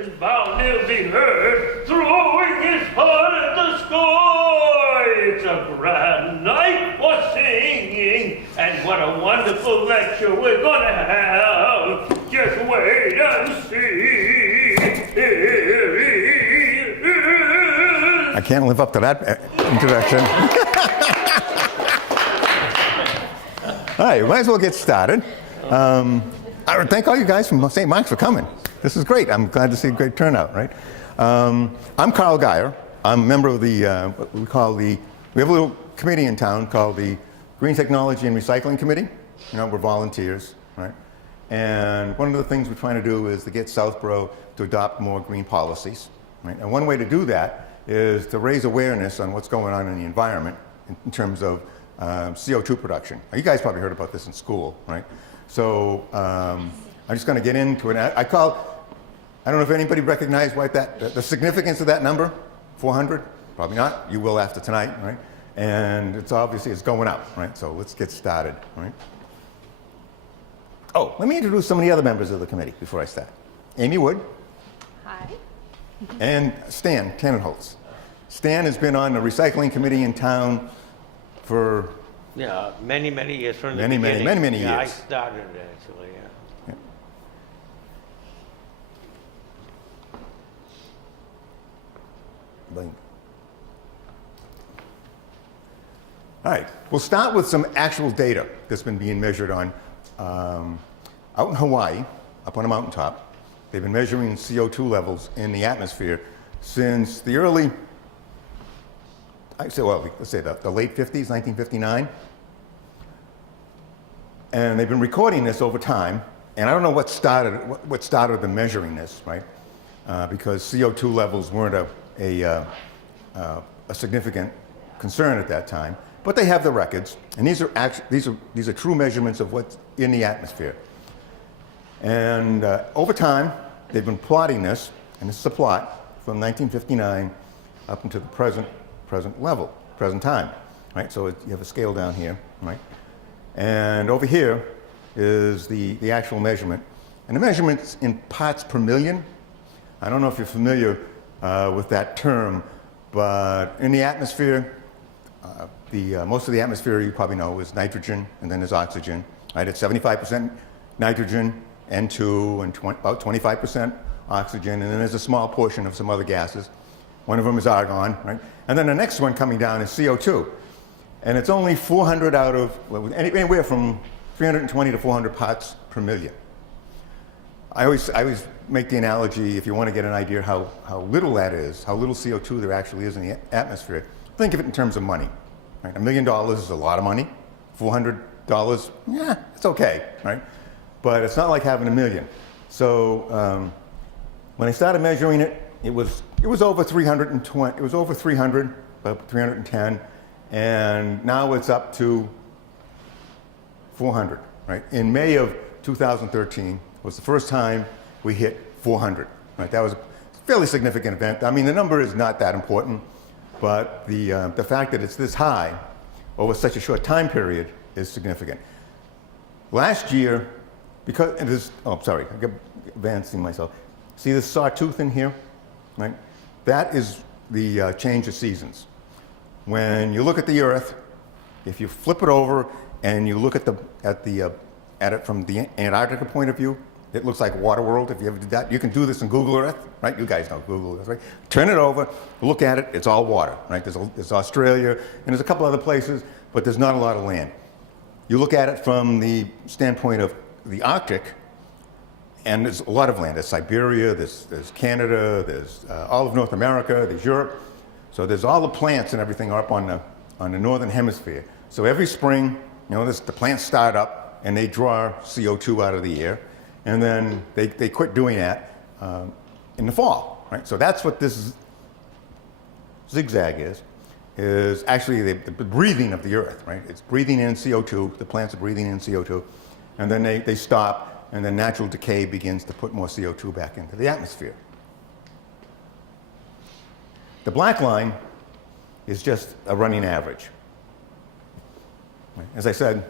is bound to be heard, throwing his heart at the sky. It's a grand night for singing, and what a wonderful lecture we're gonna have. Just wait and see. Here he is. I can't live up to that introduction. All right, we might as well get started. I would thank all you guys from St. Mark's for coming. This is great. I'm glad to see a great turnout, right? I'm Carl Geyer. I'm a member of the, what we call the, we have a little committee in town called the Green Technology and Recycling Committee. You know, we're volunteers, right? And one of the things we're trying to do is to get Southborough to adopt more green policies, right? And one way to do that is to raise awareness on what's going on in the environment in terms of CO2 production. Now, you guys probably heard about this in school, right? So I'm just going to get into it. I don't know if anybody recognized what the significance of that number, 400? Probably not. You will after tonight, right? And it's obviously it's going up, right? So let's get started, right? Oh, let me introduce some of the other members of the committee before I start. Amy Wood. Hi. And Stan Tannenholz. Stan has been on the recycling committee in town for many years from the many beginning. years. I started actually, yeah. All right, we'll start with some actual data that's been being measured on out in Hawaii, up on a mountaintop. They've been measuring CO2 levels in the atmosphere since the early, let's say the late 50s, 1959. And they've been recording this over time. And I don't know what started them measuring this, right? Because CO2 levels weren't a significant concern at that time. But they have the records, and these are true measurements of what's in the atmosphere. And over time, they've been plotting this, and this is a plot from 1959 up into the present time, right? So you have a scale down here, right? And over here is the actual measurement. And the measurement's in parts per million. I don't know if you're familiar with that term, but in the atmosphere, most of the atmosphere you probably know is nitrogen, and then there's oxygen, right? It's 75% nitrogen, N2, and about 25% oxygen, and then there's a small portion of some other gases. One of them is argon, right? And then the next one coming down is CO2. And it's only 400 out of, anywhere from 320 to 400 parts per million. I always make the analogy, if you want to get an idea how little that is, how little CO2 there actually is in the atmosphere, think of it in terms of money. Right? $1 million is a lot of money. $400, yeah, it's okay, right? But it's not like having a million. So when I started measuring it, it was over 320. It was over 300, about 310, and now it's up to 400. Right? In May of 2013 was the first time we hit 400. Right? That was a fairly significant event. I mean, the number is not that important, but the fact that it's this high over such a short time period is significant. Last year, because it is, I'm advancing myself. See this sawtooth in here, right? That is the change of seasons. When you look at the Earth, if you flip it over and you look at it from the Antarctica point of view, it looks like Waterworld. If you ever did that, you can do this in Google Earth, right? You guys know Google Earth, right? Turn it over, look at it. It's all water, right? There's Australia and there's a couple other places, but there's not a lot of land. You look at it from the standpoint of the Arctic, and there's a lot of land. There's Siberia, there's Canada, there's all of North America, there's Europe. So there's all the plants and everything are up on the northern hemisphere. So every spring, the plants start up and they draw CO2 out of the air, and then they quit doing that in the fall, right? So that's what this zigzag is actually the breathing of the Earth, right? It's breathing in CO2, the plants are breathing in CO2, and then they stop, and then natural decay begins to put more CO2 back into the atmosphere. The black line is just a running average. As I said,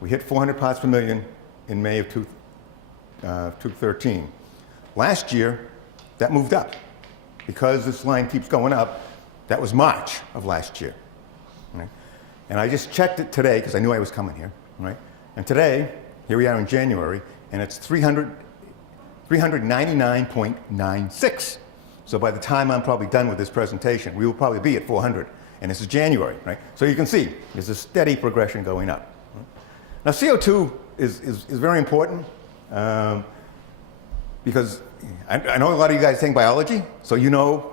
we hit 400 parts per million in May of 2013. Last year, that moved up. Because this line keeps going up, that was March of last year. Right? And I just checked it today because I knew I was coming here. Right? And today, here we are in January, and it's 399.96. So by the time I'm probably done with this presentation, we will probably be at 400. And this is January, right? So you can see there's a steady progression going up. Now CO2 is very important because I know a lot of you guys think biology, so you know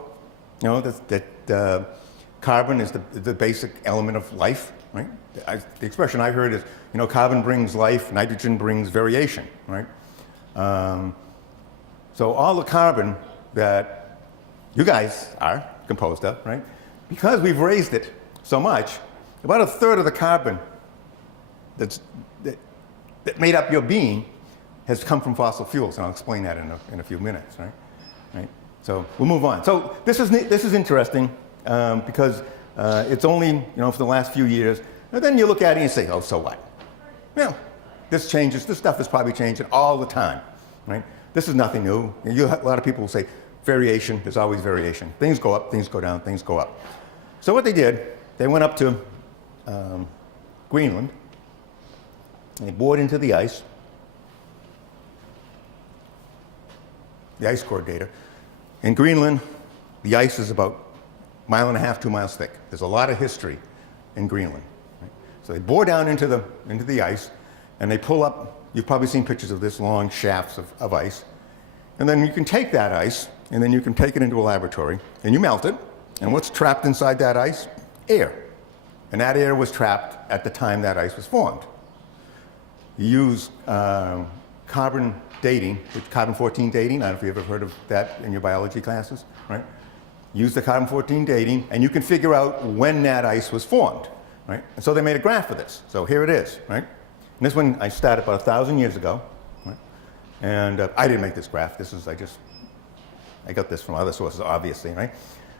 that carbon is the basic element of life, right? The expression I heard is, carbon brings life, nitrogen brings variation, right? So all the carbon that you guys are composed of, right? Because we've raised it so much, about a third of the carbon that made up your being has come from fossil fuels, and I'll explain that in a few minutes, right? So we'll move on. So this is interesting because it's only for the last few years. And then you look at it and you say, oh, so what? This changes. This stuff is probably changing all the time, right? This is nothing new. A lot of people will say variation. There's always variation. Things go up, things go down, things go up. So what they did, they went up to Greenland, and they bored into the ice core data. In Greenland, the ice is about 1.5 miles, 2 miles thick. There's a lot of history in Greenland. Right? So they bore down into the ice, and they pull up, you've probably seen pictures of this, long shafts of ice. And then you can take that ice, and then you can take it into a laboratory, and you melt it. And what's trapped inside that ice? Air. And that air was trapped at the time that ice was formed. You use carbon dating, carbon-14 dating. I don't know if you've ever heard of that in your biology classes, right? Use the carbon-14 dating, and you can figure out when that ice was formed, right? And so they made a graph of this. So here it is, right? And this one I started about 1,000 years ago, right? And I didn't make this graph. I got this from other sources, obviously, right?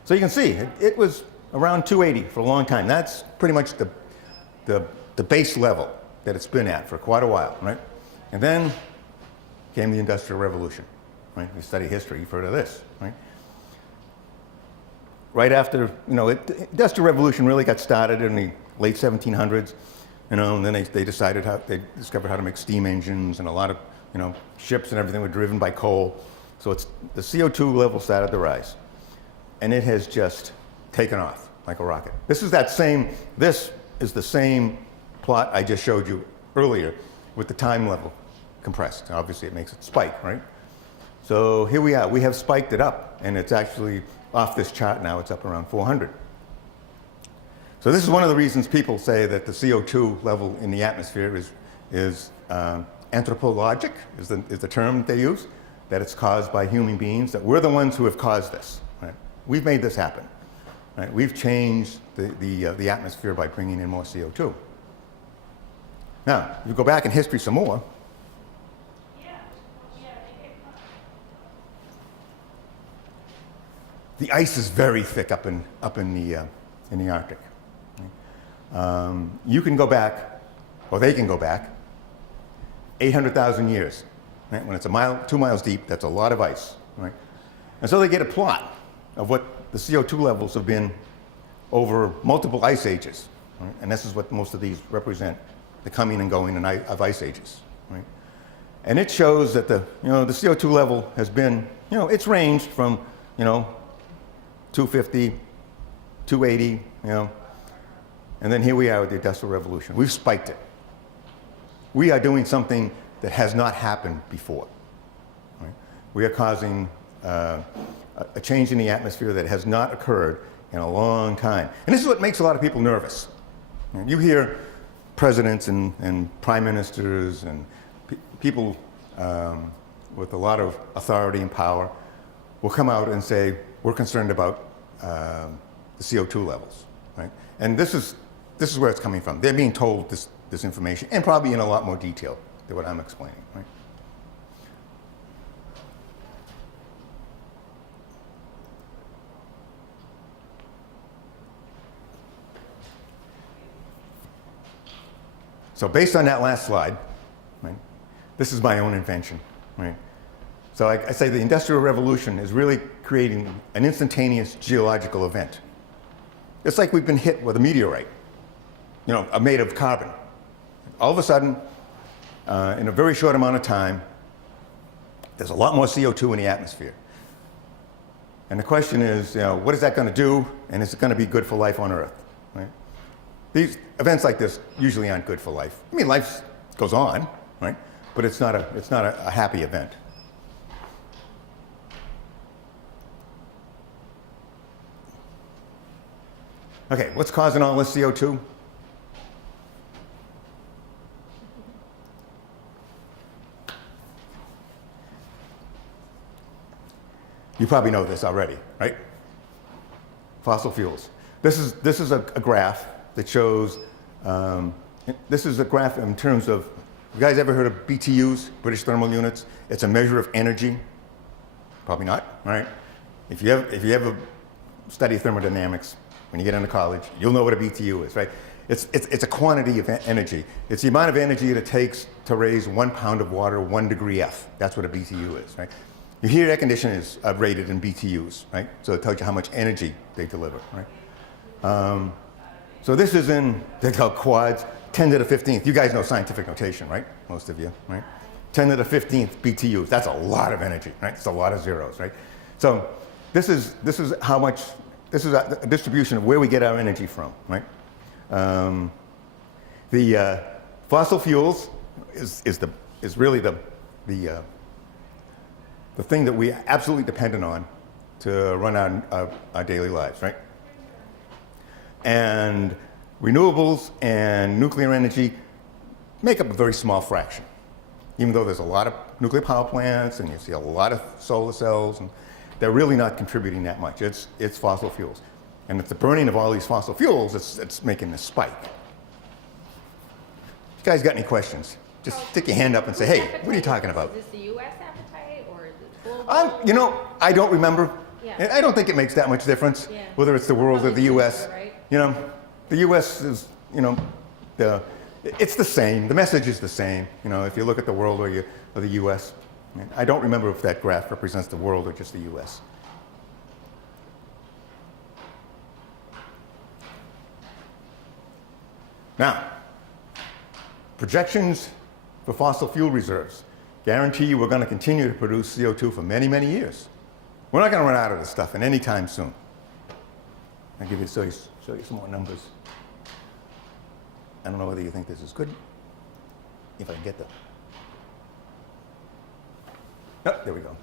So you can see it was around 280 for a long time. That's pretty much the base level that it's been at for quite a while, right? And then came the Industrial Revolution, right? You study history, you've heard of this, right? Right after, the Industrial Revolution really got started in the late 1700s, and then they discovered how to make steam engines, and a lot of, ships and everything were driven by coal. So the CO2 level started to rise. And it has just taken off like a rocket. This is the same plot I just showed you earlier with the time level compressed. Obviously, it makes it spike, right? So here we are. We have spiked it up, and it's actually off this chart now. It's up around 400. So this is one of the reasons people say that the CO2 level in the atmosphere is anthropologic, is the term that they use, that it's caused by human beings, that we're the ones who have caused this. Right? We've made this happen. Right? We've changed the atmosphere by bringing in more CO2. Now, if you go back in history some more, the ice is very thick up in the Arctic. You can go back, or they can go back, 800,000 years. Right? When it's 2 miles deep, that's a lot of ice. Right? And so they get a plot of what the CO2 levels have been over multiple ice ages. Right? And this is what most of these represent, the coming and going of ice ages. Right? And it shows that the CO2 level has been, it's ranged from, 250, 280, and then here we are with the Industrial Revolution. We've spiked it. We are doing something that has not happened before. Right? We are causing a change in the atmosphere that has not occurred in a long time. And this is what makes a lot of people nervous. You hear presidents and prime ministers and people with a lot of authority and power will come out and say, we're concerned about the CO2 levels, right? And this is where it's coming from. They're being told this information, and probably in a lot more detail than what I'm explaining, right? So based on that last slide, right, this is my own invention, right? So I say the Industrial Revolution is really creating an instantaneous geological event. It's like we've been hit with a meteorite, made of carbon. All of a sudden, in a very short amount of time, there's a lot more CO2 in the atmosphere. And the question is, what is that going to do, and is it going to be good for life on Earth? Right? These events like this usually aren't good for life. I mean, life goes on, right? But it's not a happy event. Okay, what's causing all this CO2? You probably know this already, right? Fossil fuels. This is a graph that shows, this is a graph in terms of, you guys ever heard of BTUs, British Thermal Units? It's a measure of energy. Probably not, right? If you ever study thermodynamics, when you get into college, you'll know what a BTU is, right? It's a quantity of energy. It's the amount of energy that it takes to raise 1 pound of water 1 degree F. That's what a BTU is, right? Your heat air conditioner is rated in BTUs, right? So it tells you how much energy they deliver, right? So this is in, they're called quads, 10 to the 15th. You guys know scientific notation, right? Most of you, right? 10 to the 15th BTUs. That's a lot of energy, right? It's a lot of zeros, right? So this is how much. This is a distribution of where we get our energy from, right? The fossil fuels is really the thing that we are absolutely dependent on to run our daily lives, right? And renewables and nuclear energy make up a very small fraction. Even though there's a lot of nuclear power plants and you see a lot of solar cells, and they're really not contributing that much. It's fossil fuels. And it's the burning of all these fossil fuels that's making this spike. You guys got any questions? Just stick your hand up and say, hey, what are you talking about? Is this the U.S. appetite or is it global? I don't remember. Yeah. I don't think it makes that much difference, Yeah. whether it's the world or the U.S. Right? The U.S. is, it's the same. The message is the same. If you look at the world or the U.S. I don't remember if that graph represents the world or just the U.S. Now, projections for fossil fuel reserves guarantee you we're going to continue to produce CO2 for many, many years. We're not going to run out of this stuff in any time soon. I'll show you some more numbers. I don't know whether you think this is good. If I can get them. Oh, there we go.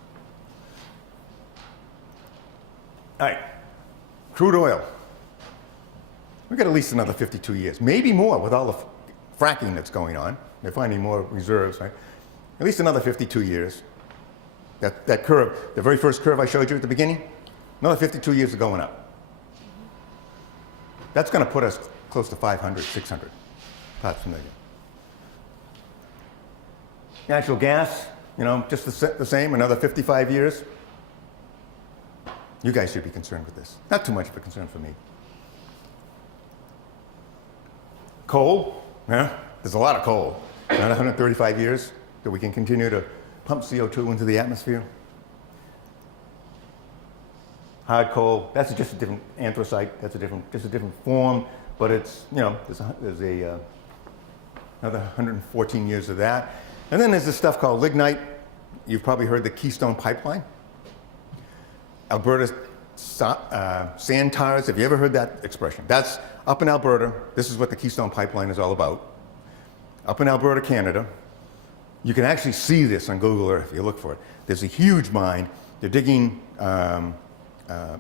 All right, crude oil. We've got at least another 52 years, maybe more with all the fracking that's going on. They're finding more reserves, right? At least another 52 years. That curve, the very first curve I showed you at the beginning, another 52 years of going up. That's going to put us close to 500, 600 parts per million. Natural gas, just the same, another 55 years. You guys should be concerned with this. Not too much of a concern for me. Coal, there's a lot of coal. Another 135 years that we can continue to pump CO2 into the atmosphere. Hard coal, that's just a different anthracite. That's just a different form, but it's, there's another 114 years of that. And then there's this stuff called lignite. You've probably heard the Keystone Pipeline. Alberta sand tars. Have you ever heard that expression? That's up in Alberta. This is what the Keystone Pipeline is all about. Up in Alberta, Canada. You can actually see this on Google Earth if you look for it. There's a huge mine. They're digging,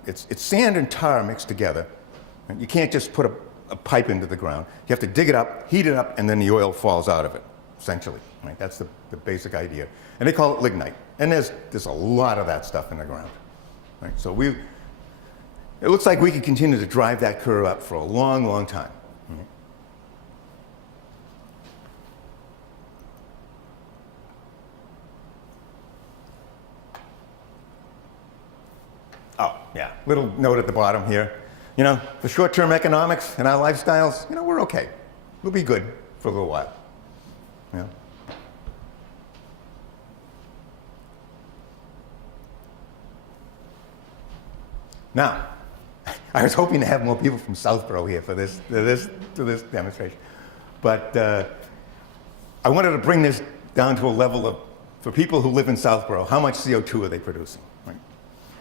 it's sand and tar mixed together. And you can't just put a pipe into the ground. You have to dig it up, heat it up, and then the oil falls out of it, essentially. Right? That's the basic idea. And they call it lignite. And there's a lot of that stuff in the ground. Right? So it looks like we can continue to drive that curve up for a long, long time. Right? Oh, yeah, little note at the bottom here. For short-term economics and our lifestyles, we're okay. We'll be good for a little while. Now, I was hoping to have more people from Southborough here for this demonstration, but I wanted to bring this down to a level of, for people who live in Southborough, how much CO2 are they producing? Right?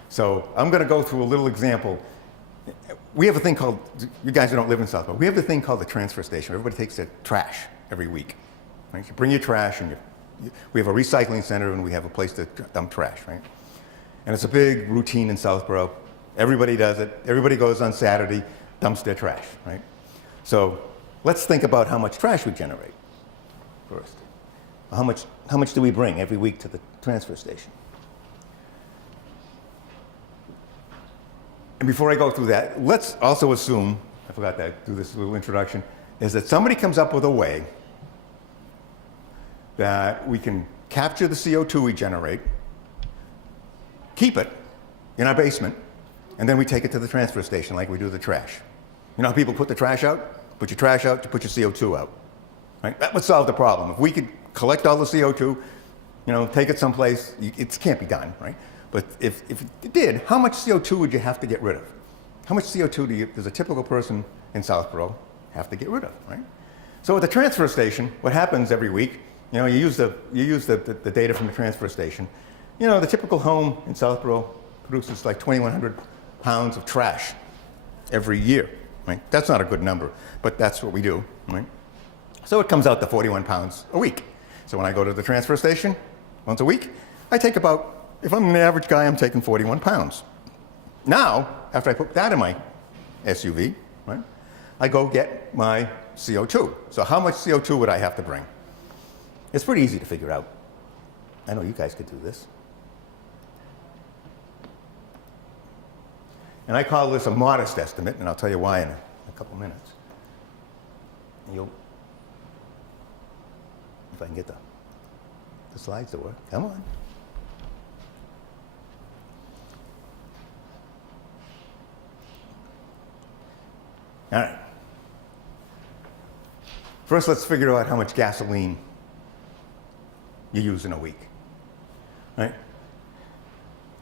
So I'm going to go through a little example. We have a thing called, you guys who don't live in Southborough, we have a thing called the transfer station. Everybody takes their trash every week. Right? You bring your trash, and we have a recycling center, and we have a place to dump trash, right? And it's a big routine in Southborough. Everybody does it. Everybody goes on Saturday, dumps their trash, right? So let's think about how much trash we generate first. How much do we bring every week to the transfer station? And before I go through that, let's also assume, I forgot to do this little introduction, is that somebody comes up with a way that we can capture the CO2 we generate, keep it in our basement, and then we take it to the transfer station like we do the trash. You know how people put the trash out? Put your trash out, you put your CO2 out. Right? That would solve the problem. If we could collect all the CO2, you know, take it someplace, it can't be done, right? But if it did, how much CO2 would you have to get rid of? How much CO2 does a typical person in Southborough have to get rid of, right? So at the transfer station, what happens every week, you know, you use the data from the transfer station. You know, the typical home in Southborough produces like 2,100 pounds of trash every year, right? That's not a good number, but that's what we do, right? So it comes out to 41 pounds a week. So when I go to the transfer station once a week, I take about, if I'm an average guy, I'm taking 41 pounds. Now, after I put that in my SUV, right, I go get my CO2. So how much CO2 would I have to bring? It's pretty easy to figure out. I know you guys could do this. And I call this a modest estimate, and I'll tell you why in a couple minutes. And if I can get the slides to work. Come on. All right. First, let's figure out how much gasoline you use in a week, right?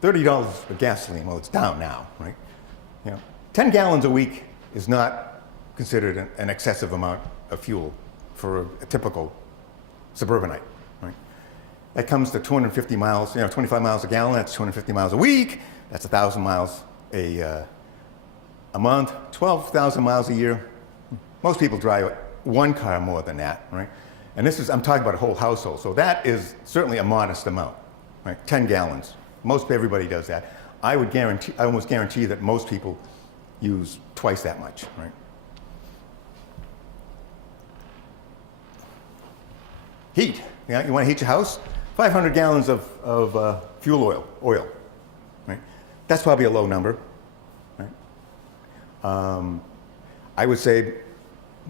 $30 for gasoline, well, it's down now, right? You know, 10 gallons a week is not considered an excessive amount of fuel for a typical suburbanite, right? That comes to 250 miles, you know, 25 miles a gallon, that's 250 miles a week, that's 1,000 miles a month, 12,000 miles a year. Most people drive one car more than that, right? And this is, I'm talking about a whole household, so that is certainly a modest amount, right? 10 gallons. Most everybody does that. I almost guarantee that most people use twice that much, right? Heat. Yeah, you want to heat your house? 500 gallons of fuel oil, right? That's probably a low number, right? I would say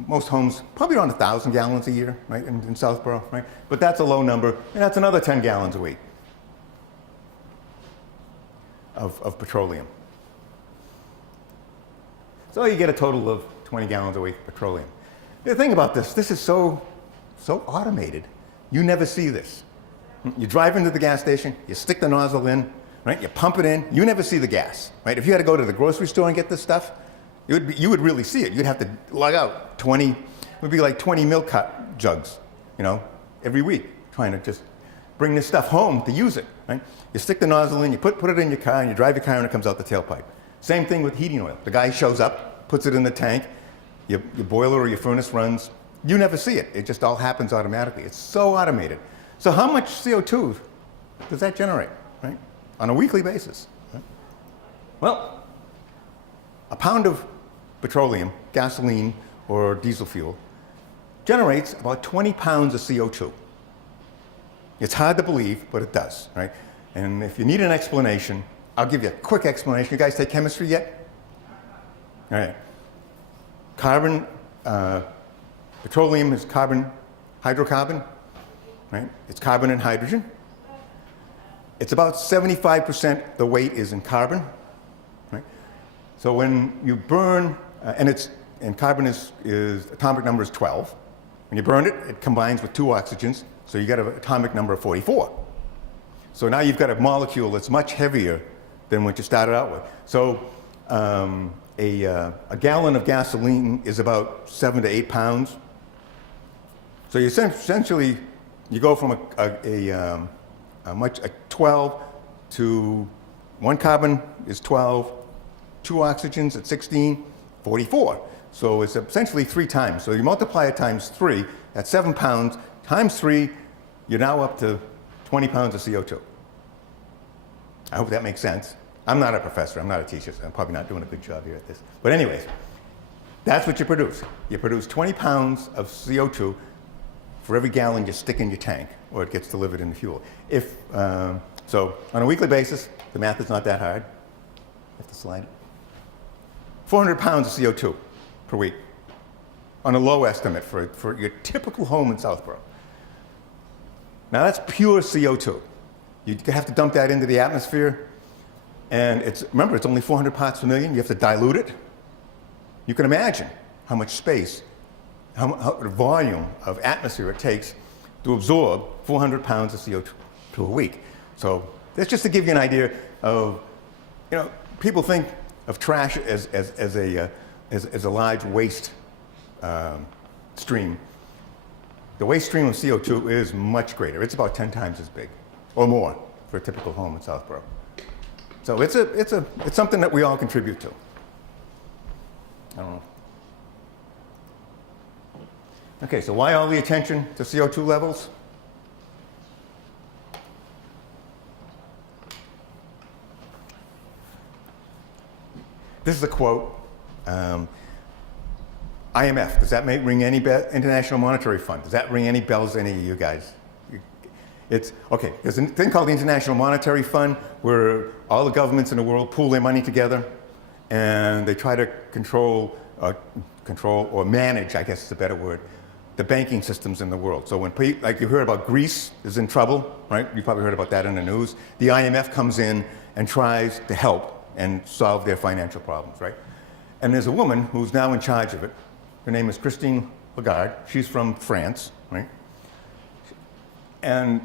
most homes, probably around 1,000 gallons a year, right, in Southborough, right? But that's a low number, and that's another 10 gallons a week of petroleum. So you get a total of 20 gallons a week of petroleum. The thing about this is so automated, you never see this. You drive into the gas station, you stick the nozzle in, right? You pump it in, you never see the gas, right? If you had to go to the grocery store and get this stuff, you would really see it. You'd have to lug out 20, it would be like 20 milk jugs, you know, every week, trying to just bring this stuff home to use it, right? You stick the nozzle in, you put it in your car, and you drive your car, and it comes out the tailpipe. Same thing with heating oil. The guy shows up, puts it in the tank, your boiler or your furnace runs. You never see it. It just all happens automatically. It's so automated. So how much CO2 does that generate, right? On a weekly basis, right? Well, a pound of petroleum, gasoline, or diesel fuel generates about 20 pounds of CO2. It's hard to believe, but it does, right? And if you need an explanation, I'll give you a quick explanation. You guys take chemistry yet? All right. Petroleum is hydrocarbon, right? It's carbon and hydrogen. It's about 75% the weight is in carbon, right? So when you burn, and carbon is atomic number is 12. When you burn it, it combines with two oxygens, so you get an atomic number of 44. So now you've got a molecule that's much heavier than what you started out with. So a gallon of gasoline is about 7 to 8 pounds. So you essentially, you go from a 12 to 1 carbon is 12, 2 oxygens at 16, 44. So it's essentially 3 times. So you multiply it times 3, that's 7 pounds, times 3, you're now up to 20 pounds of CO2. I hope that makes sense. I'm not a professor, I'm not a teacher, so I'm probably not doing a good job here at this. But anyways, that's what you produce. You produce 20 pounds of CO2 for every gallon you stick in your tank, or it gets delivered in the fuel. So on a weekly basis, the math is not that hard. You have to slide it. 400 pounds of CO2 per week, on a low estimate for your typical home in Southborough. Now that's pure CO2. You have to dump that into the atmosphere, and remember, it's only 400 parts per million. You have to dilute it. You can imagine how much space, how volume of atmosphere it takes to absorb 400 pounds of CO2 a week. So that's just to give you an idea of, people think of trash as a large waste stream. The waste stream of CO2 is much greater. It's about 10 times as big, or more, for a typical home in Southborough. So it's something that we all contribute to. I don't know. Okay, so why all the attention to CO2 levels? This is a quote. IMF, does that ring any bell? International Monetary Fund, does that ring any bells to any of you guys? There's a thing called the International Monetary Fund where all the governments in the world pool their money together and they try to control or manage, I guess is a better word, the banking systems in the world. So when like you heard about Greece is in trouble, right? You probably heard about that in the news. The IMF comes in and tries to help and solve their financial problems, right? And there's a woman who's now in charge of it. Her name is Christine Lagarde. She's from France, right? And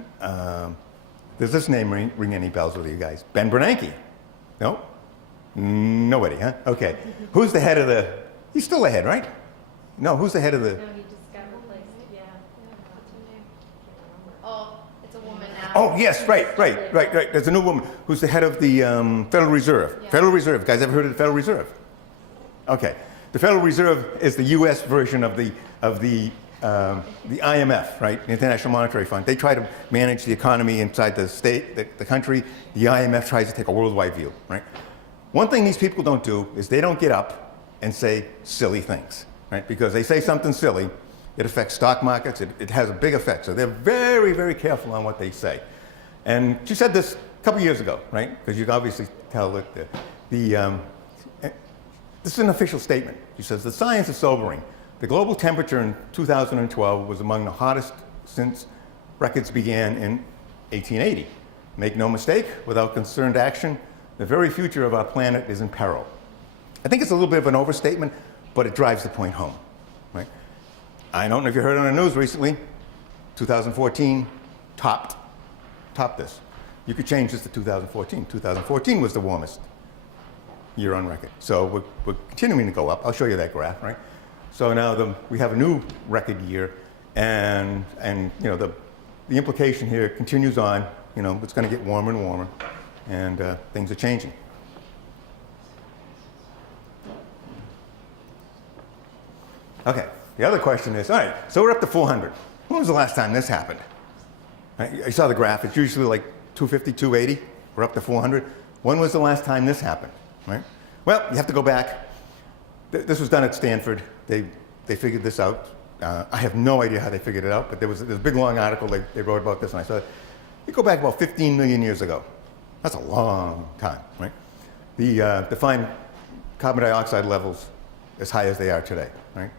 does this name ring any bells with you guys? Ben Bernanke? No? Nobody, huh? Okay. Who's the head of he's still the head, right? No, who's the head of No, he just got replaced. Yeah. What's her name? Oh, it's a woman now. Oh, yes, right. There's a new woman who's the head of the Federal Reserve. Yeah. Federal Reserve. Guys ever heard of the Federal Reserve? Okay. The Federal Reserve is the U.S. version of the IMF, right? The International Monetary Fund. They try to manage the economy inside the state, the country. The IMF tries to take a worldwide view, right? One thing these people don't do is they don't get up and say silly things, right? Because they say something silly, it affects stock markets, it has a big effect. So they're very, very careful on what they say. And she said this a couple years ago, right? Because you can obviously tell that this is an official statement. She says, the science is sobering. The global temperature in 2012 was among the hottest since records began in 1880. Make no mistake, without concerned action, the very future of our planet is in peril. I think it's a little bit of an overstatement, but it drives the point home, right? I don't know if you heard on the news recently, 2014 topped this. You could change this to 2014. 2014 was the warmest year on record. So we're continuing to go up. I'll show you that graph, right? So now we have a new record year, and the implication here continues on. It's going to get warmer and warmer, and things are changing. Okay, the other question is, all right, so we're up to 400. When was the last time this happened? I saw the graph. It's usually like 250, 280. We're up to 400. When was the last time this happened, right? Well, you have to go back. This was done at Stanford. They figured this out. I have no idea how they figured it out, but there's a big, long article they wrote about this, and I saw it. You go back about 15 million years ago. That's a long time, right? To find carbon dioxide levels as high as they are today, right?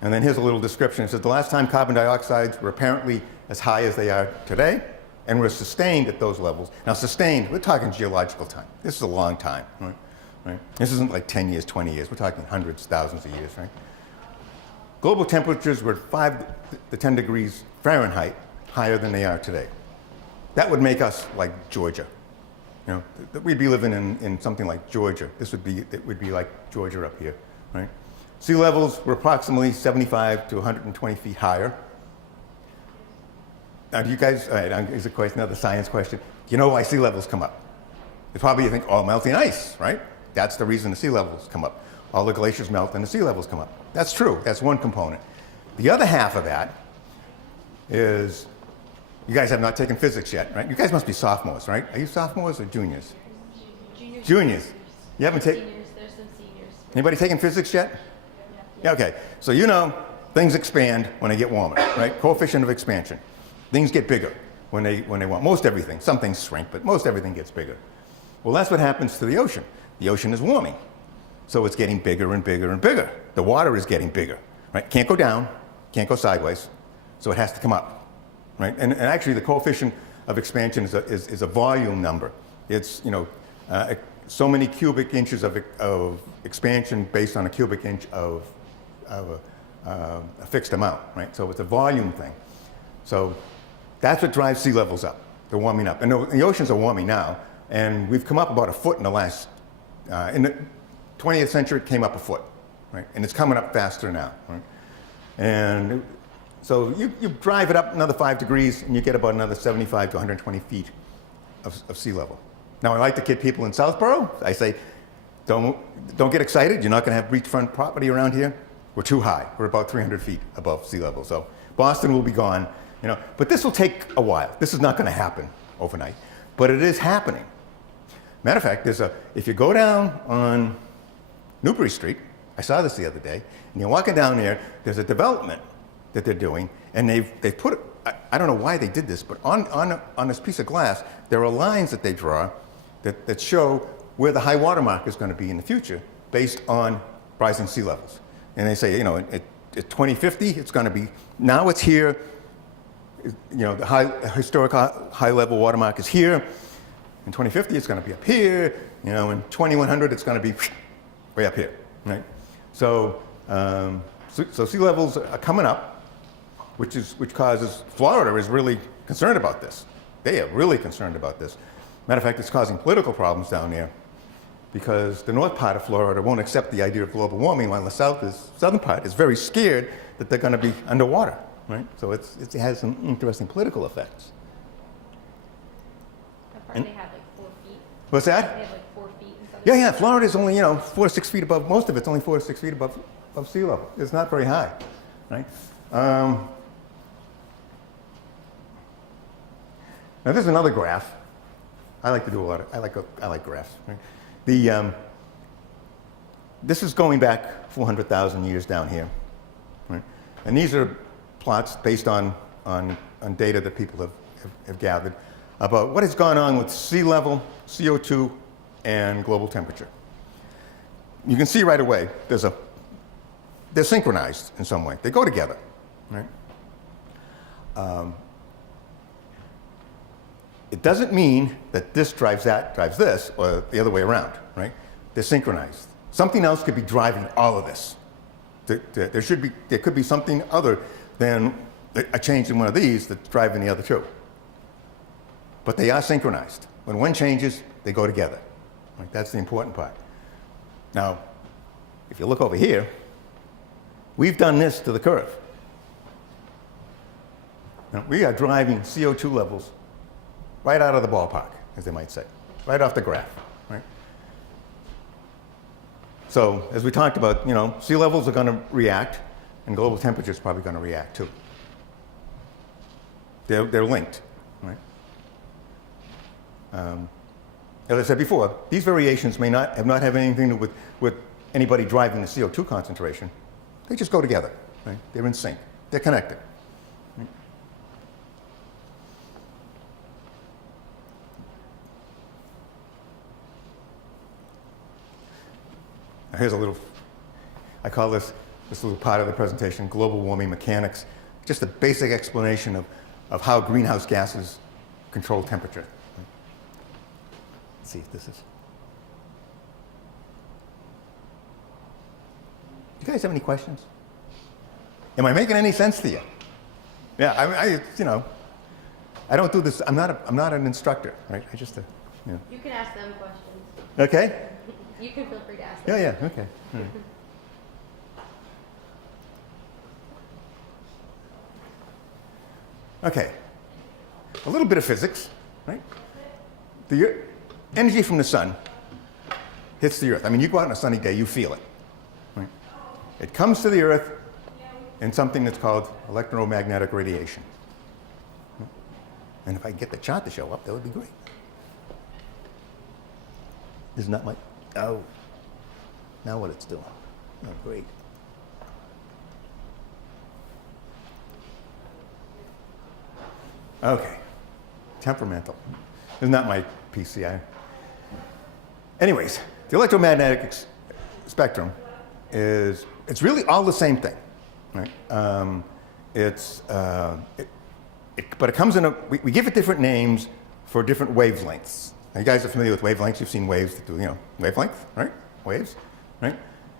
And then here's a little description. It says the last time carbon dioxides were apparently as high as they are today and were sustained at those levels. Now sustained, we're talking geological time. This is a long time, right? This isn't like 10 years, 20 years. We're talking hundreds, thousands of years, right? Global temperatures were 5 to 10 degrees Fahrenheit higher than they are today. That would make us like Georgia. You know, we'd be living in something like Georgia. It would be like Georgia up here, right? Sea levels were approximately 75 to 120 feet higher. Now, do you guys, all right, here's a question, another science question. Do you know why sea levels come up? You probably think, oh, melting ice, right? That's the reason the sea levels come up. All the glaciers melt and the sea levels come up. That's true, that's one component. The other half of that is, you guys have not taken physics yet, right? You guys must be sophomores, right? Are you sophomores or juniors? Juniors. You haven't taken, Seniors, there's some seniors. anybody taken physics yet? Yeah, okay. So you know things expand when they get warmer, right? Coefficient of expansion. Things get bigger when they warm. Most everything. Some things shrink, but most everything gets bigger. Well, that's what happens to the ocean. The ocean is warming. So it's getting bigger and bigger and bigger. The water is getting bigger, right? Can't go down, can't go sideways, so it has to come up, right? And actually the coefficient of expansion is a volume number. It's, you know, so many cubic inches of expansion based on a cubic inch of a fixed amount, right? So it's a volume thing. So that's what drives sea levels up. They're warming up. And the oceans are warming now, and we've come up about a foot in the last, in the 20th century, it came up a foot, right? And it's coming up faster now, right? And so you drive it up another 5 degrees, and you get about another 75 to 120 feet of sea level. Now, I like to kid people in Southborough. I say, don't get excited. You're not going to have beachfront property around here. We're too high. We're about 300 feet above sea level. So Boston will be gone, you know. But this will take a while. This is not going to happen overnight. But it is happening. Matter of fact, if you go down on Newbury Street, I saw this the other day, and you're walking down there, there's a development that they're doing, and they've put, I don't know why they did this, but on this piece of glass, there are lines that they draw that show where the high water mark is going to be in the future based on rising sea levels. And they say, you know, at 2050, it's going to be, now it's here, you know, the historic high level water mark is here. In 2050, it's going to be up here. You know, in 2100, it's going to be way up here, right? So sea levels are coming up, which causes, Florida is really concerned about this. They are really concerned about this. Matter of fact, it's causing political problems down there because the north part of Florida won't accept the idea of global warming, while the southern part is very scared that they're going to be underwater, right? So it has some interesting political effects. That part they have like 4 feet. What's that? They have like 4 feet in southern Yeah, Florida's only, you know, 4 to 6 feet above, most of it's only 4 to 6 feet above sea level. It's not very high, right? Now this is another graph. I like to do a lot of, I like graphs, right? This is going back 400,000 years down here, right? And these are plots based on data that people have gathered about what has gone on with sea level, CO2, and global temperature. You can see right away, they're synchronized in some way. They go together, right? It doesn't mean that this drives this, or the other way around, right? They're synchronized. Something else could be driving all of this. There could be something other than a change in one of these that's driving the other two. But they are synchronized. When one changes, they go together. Right? That's the important part. Now, if you look over here, we've done this to the curve. Now, we are driving CO2 levels right out of the ballpark, as they might say, right off the graph, right? So, as we talked about, you know, sea levels are going to react, and global temperature is probably going to react too. They're linked, right? As I said before, these variations may not have anything to do with anybody driving the CO2 concentration. They just go together, right? They're in sync. They're connected. Here's a little, I call this little part of the presentation, global warming mechanics, just a basic explanation of how greenhouse gases control temperature. Let's see if this is. Do you guys have any questions? Am I making any sense to you? Yeah, I you know, I don't do this, I'm not an instructor, right? I just Yeah. You can ask them questions. Okay? You can feel free to ask them. Yeah, yeah, okay. All right. Okay, a little bit of physics, right? The energy from the sun hits the earth. I mean, you go out on a sunny day, you feel it, right? It comes to the earth in something that's called electromagnetic radiation. And if I could get the chart to show up, that would be great. Isn't that my, oh, now what it's doing. Oh, great. Okay, temperamental. Isn't that my PCI? Anyways, the electromagnetic spectrum it's really all the same thing, right? But it comes in we give it different names for different wavelengths. Now, you guys are familiar with wavelengths. You've seen waves that do, wavelength, right? Waves, right?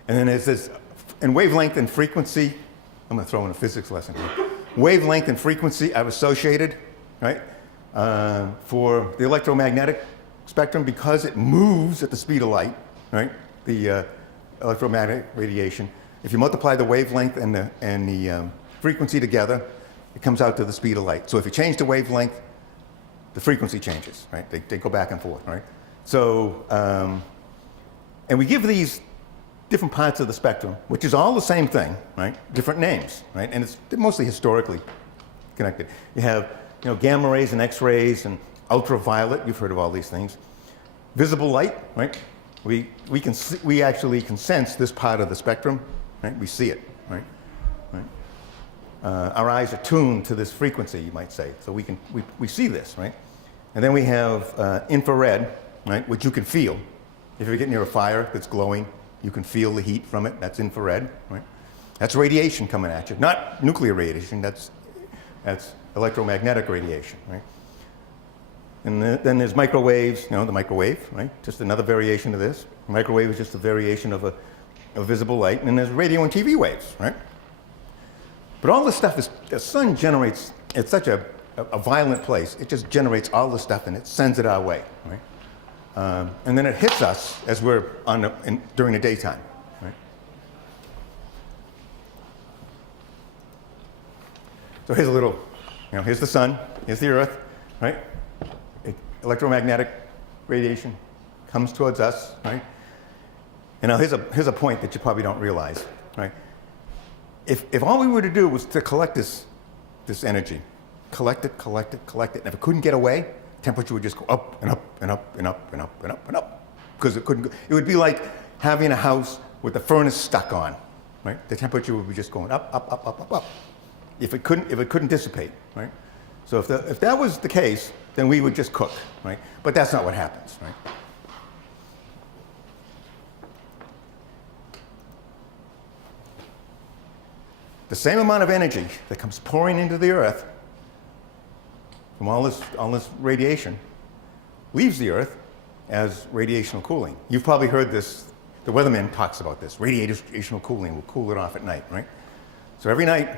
And then there's this, and wavelength and frequency, I'm going to throw in a physics lesson here. Wavelength and frequency are associated, right, for the electromagnetic spectrum because it moves at the speed of light, right? The electromagnetic radiation. If you multiply the wavelength and the frequency together, it comes out to the speed of light. So if you change the wavelength, the frequency changes, right? They go back and forth, right? So, and we give these different parts of the spectrum, which is all the same thing, right? Different names, right? And they're mostly historically connected. You have, gamma rays and X-rays and ultraviolet. You've heard of all these things. Visible light, right? We actually can sense this part of the spectrum, right? We see it, right? Our eyes are tuned to this frequency, you might say, so we see this, right? And then we have infrared, right, which you can feel. If you get near a fire that's glowing, you can feel the heat from it. That's infrared, right? That's radiation coming at you, not nuclear radiation. That's electromagnetic radiation, right? And then there's microwaves, the microwave, right? Just another variation of this. Microwave is just a variation of a visible light. And then there's radio and TV waves, right? But all this stuff the sun generates, it's such a violent place. It just generates all the stuff and it sends it our way, right? And then it hits us as we're during the daytime, right? So here's a little, here's the sun, here's the earth, right? Electromagnetic radiation comes towards us, right? And now here's a point that you probably don't realize, right? If all we were to do was to collect this energy, collect it, and if it couldn't get away, temperature would just go up and up and up and up and up and up and up, because it couldn't go. It would be like having a house with the furnace stuck on, right? The temperature would be just going up, up, up, up, up, up. If it couldn't dissipate, right? So if that was the case, then we would just cook, right? But that's not what happens, right? The same amount of energy that comes pouring into the earth from all this radiation leaves the earth as radiational cooling. You've probably heard this, the weatherman talks about this, radiational cooling, we'll cool it off at night, right? So every night,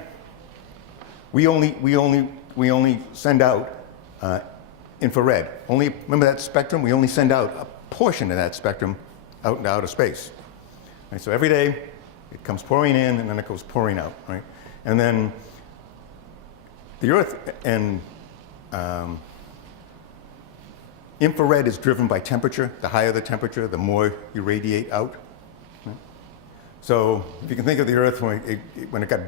we only send out infrared. Remember that spectrum? We only send out a portion of that spectrum out into outer space. Right? So every day, it comes pouring in and then it goes pouring out, right? And then the earth and infrared is driven by temperature. The higher the temperature, the more you radiate out. Right? So if you can think of the earth when it got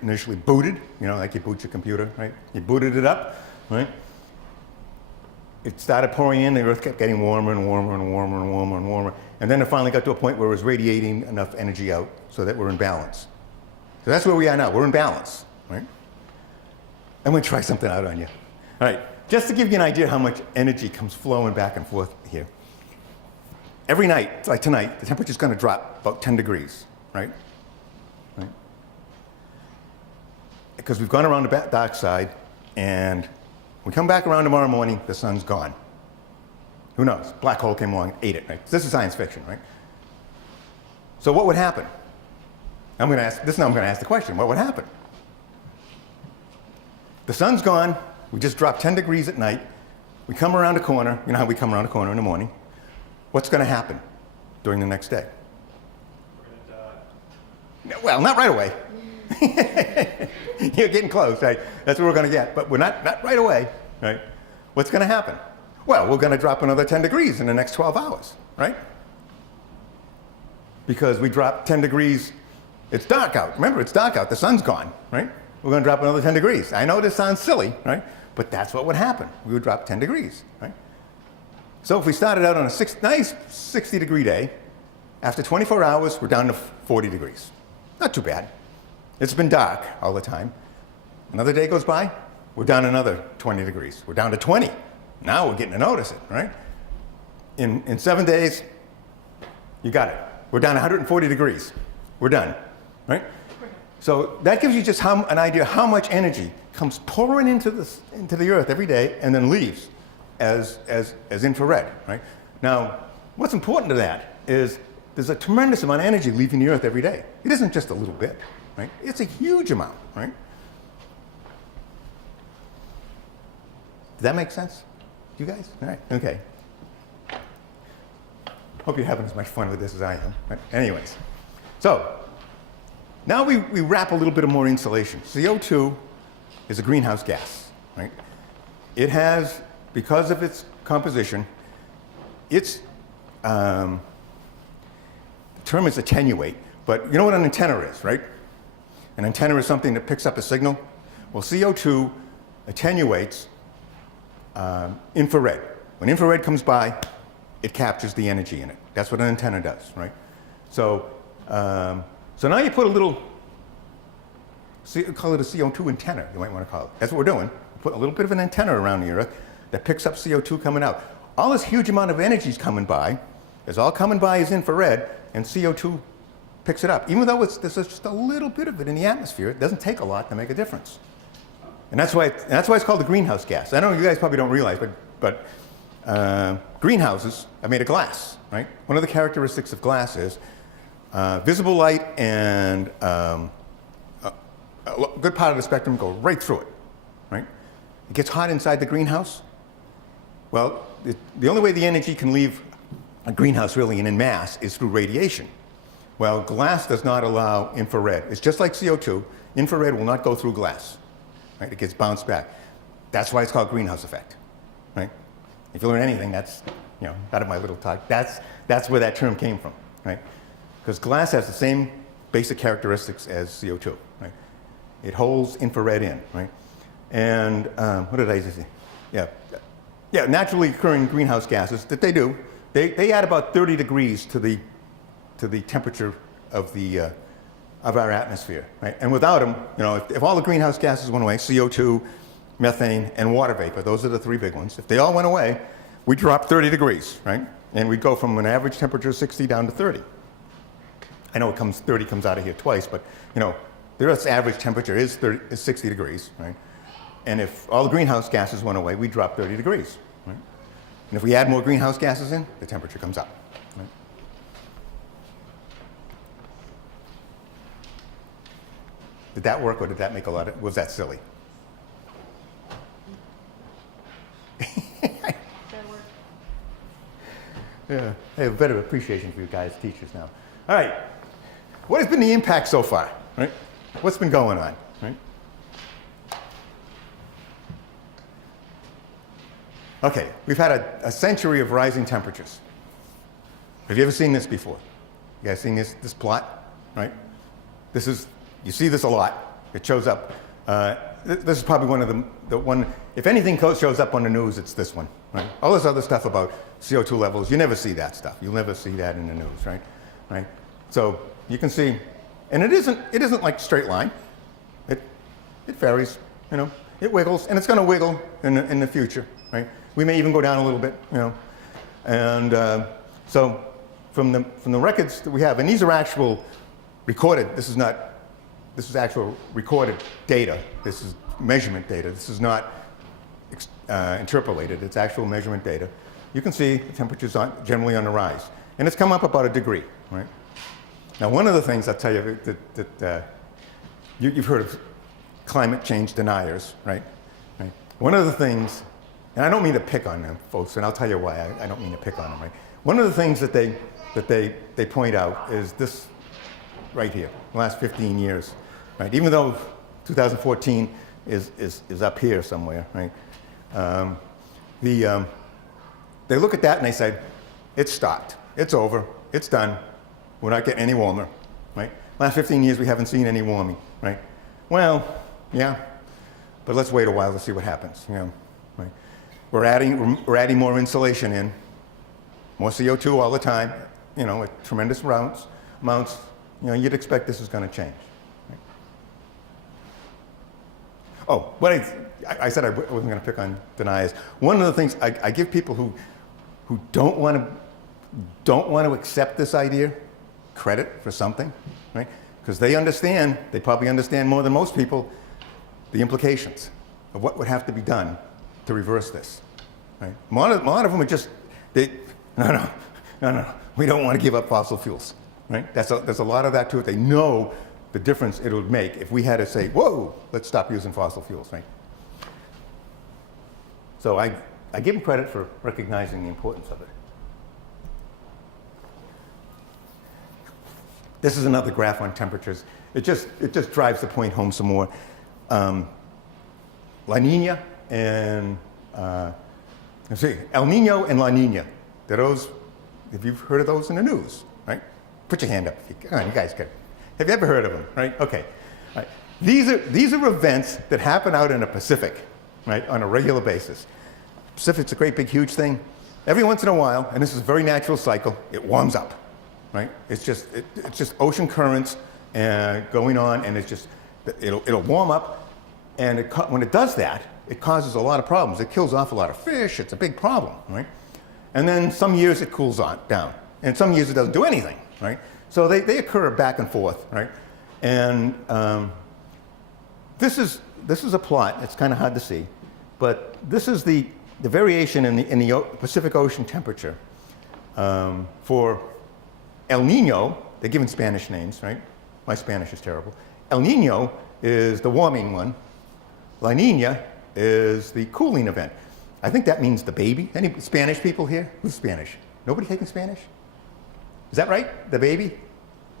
initially booted, like you boot your computer, right? You booted it up, right? It started pouring in, the earth kept getting warmer and warmer and warmer and warmer and warmer. And then it finally got to a point where it was radiating enough energy out so that we're in balance. So that's where we are now. We're in balance, right? I'm going to try something out on you. All right, just to give you an idea how much energy comes flowing back and forth here. Every night, like tonight, the temperature's going to drop about 10 degrees, right? Because we've gone around the dark side, and we come back around tomorrow morning, the sun's gone. Who knows? Black hole came along, ate it, right? So this is science fiction, right? So what would happen? I'm going to ask the question, what would happen? The sun's gone, we just dropped 10 degrees at night, we come around a corner, you know how we come around a corner in the morning, what's going to happen during the next day? We're going to die. No, well, not right away. You're getting close, right? That's what we're going to get, but we're not right away, right? What's going to happen? Well, we're going to drop another 10 degrees in the next 12 hours, right? Because we dropped 10 degrees, it's dark out. Remember, it's dark out, the sun's gone, right? We're going to drop another 10 degrees. I know this sounds silly, right? But that's what would happen. We would drop 10 degrees, right? So if we started out on a nice 60-degree day, after 24 hours, we're down to 40 degrees. Not too bad. It's been dark all the time. Another day goes by, we're down another 20 degrees. We're down to 20. Now we're getting to notice it, right? In 7 days, you got it. We're down 140 degrees. We're done, right? So that gives you just an idea how much energy comes pouring into the earth every day and then leaves as infrared, right? Now, what's important to that is there's a tremendous amount of energy leaving the earth every day. It isn't just a little bit, right? It's a huge amount, right? Does that make sense? You guys? All right, okay. Hope you're having as much fun with this as I am. Right? Anyways, so now we wrap a little bit of more insulation. CO2 is a greenhouse gas, right? It has, because of its composition, the term is attenuate, but you know what an antenna is, right? An antenna is something that picks up a signal. Well, CO2 attenuates infrared. When infrared comes by, it captures the energy in it. That's what an antenna does, right? So, so now you put a little, call it a CO2 antenna, you might want to call it. That's what we're doing. Put a little bit of an antenna around the earth that picks up CO2 coming out. All this huge amount of energy is coming by. It's all coming by as infrared, and CO2 picks it up. Even though there's just a little bit of it in the atmosphere, it doesn't take a lot to make a difference. And that's why it's called the greenhouse gas. I know you guys probably don't realize, but greenhouses are made of glass, right? One of the characteristics of glass is visible light and a good part of the spectrum go right through it, right? It gets hot inside the greenhouse. Well, the only way the energy can leave a greenhouse really and in mass is through radiation. Well, glass does not allow infrared. It's just like CO2. Infrared will not go through glass, right? It gets bounced back. That's why it's called greenhouse effect, right? If you learn anything, that's, out of my little talk, that's where that term came from, right? Because glass has the same basic characteristics as CO2, right? It holds infrared in, right? And what did I just say? Yeah, naturally occurring greenhouse gases that they do, they add about 30 degrees to the temperature of our atmosphere, right? And without them, if all the greenhouse gases went away, CO2, methane, and water vapor, those are the three big ones. If they all went away, we drop 30 degrees, right? And we'd go from an average temperature of 60 down to 30. I know 30 comes out of here twice, but the Earth's average temperature is 60 degrees, right? And if all the greenhouse gases went away, we'd drop 30 degrees, right? And if we add more greenhouse gases in, the temperature comes up, right? Did that work, or did that make was that silly? Yeah, I have a better appreciation for you guys, teachers now. All right, what has been the impact so far, right? What's been going on, right? Okay, we've had a century of rising temperatures. Have you ever seen this before? You guys seen this plot, right? You see this a lot. It shows up. This is probably one of the one, if anything shows up on the news, it's this one, right? All this other stuff about CO2 levels, you never see that stuff. You'll never see that in the news, right? Right? So you can see, and it isn't like a straight line. It varies, it wiggles, and it's going to wiggle in the future, right? We may even go down a little bit, And so from the records that we have, and these are actual recorded, this is actual recorded data. This is measurement data. This is not interpolated. It's actual measurement data. You can see the temperature's generally on the rise. And it's come up about 1 degree, right? Now, one of the things I'll tell you that you've heard of climate change deniers, right? One of the things and I don't mean to pick on them, folks, and I'll tell you why I don't mean to pick on them, right? One of the things that they point out is this right here, the last 15 years, right? Even though 2014 is up here somewhere, right? They look at that and they say, it's stopped, it's over, it's done, we're not getting any warmer, right? Last 15 years we haven't seen any warming, right? Well, yeah, but let's wait a while to see what happens, you know, right? We're adding more insulation in, more CO2 all the time, you know, at tremendous amounts, you know, you'd expect this is going to change. Right? Oh, what I said I wasn't going to pick on deniers. One of the things I give people who don't want to accept this idea credit for something, right? Because they probably understand more than most people the implications of what would have to be done to reverse this, right? A lot of them are just, no, we don't want to give up fossil fuels, right? There's a lot of that to it. They know the difference it would make if we had to say, whoa, let's stop using fossil fuels, right? So I give them credit for recognizing the importance of it. This is another graph on temperatures. It just drives the point home some more. La Nina and, let's see, El Nino and La Nina. If you've heard of those in the news, right? Put your hand up. Come on, you guys can. Have you ever heard of them, right? Okay. All right. These are events that happen out in the Pacific, right, on a regular basis. Pacific's a great, big, huge thing. Every once in a while, and this is a very natural cycle, it warms up, right? It's just ocean currents going on, and it'll warm up, and when it does that, it causes a lot of problems. It kills off a lot of fish. It's a big problem, right? And then some years it cools down, and some years it doesn't do anything, right? So they occur back and forth, right? And this is a plot. It's kind of hard to see, but this is the variation in the Pacific Ocean temperature for El Nino. They're given Spanish names, right? My Spanish is terrible. El Nino is the warming one. La Nina is the cooling event. I think that means the baby. Any Spanish people here? Who's Spanish? Nobody taking Spanish? Is that right? The baby?